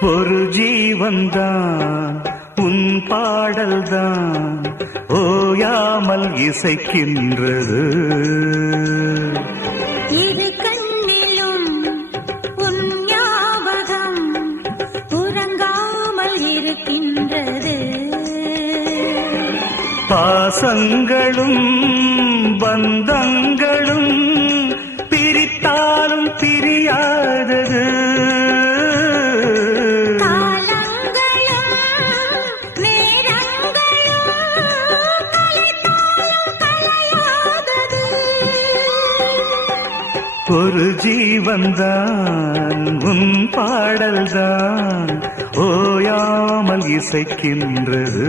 ஒரு ஜீவன்தான் உன் பாடல்தான் ஓயாமல் இசைக்கின்றது. இரு கண்ணிலும் உன் ஞாபகம் உறங்காமல் இருக்கின்றது. பாசங்களும் பந்தங்களும் பிரித்தாலும் பிரியாதது. ஒரு ஜீவன்தான் உன் பாடல்தான் ஓயாமல் இசைக்கின்றது.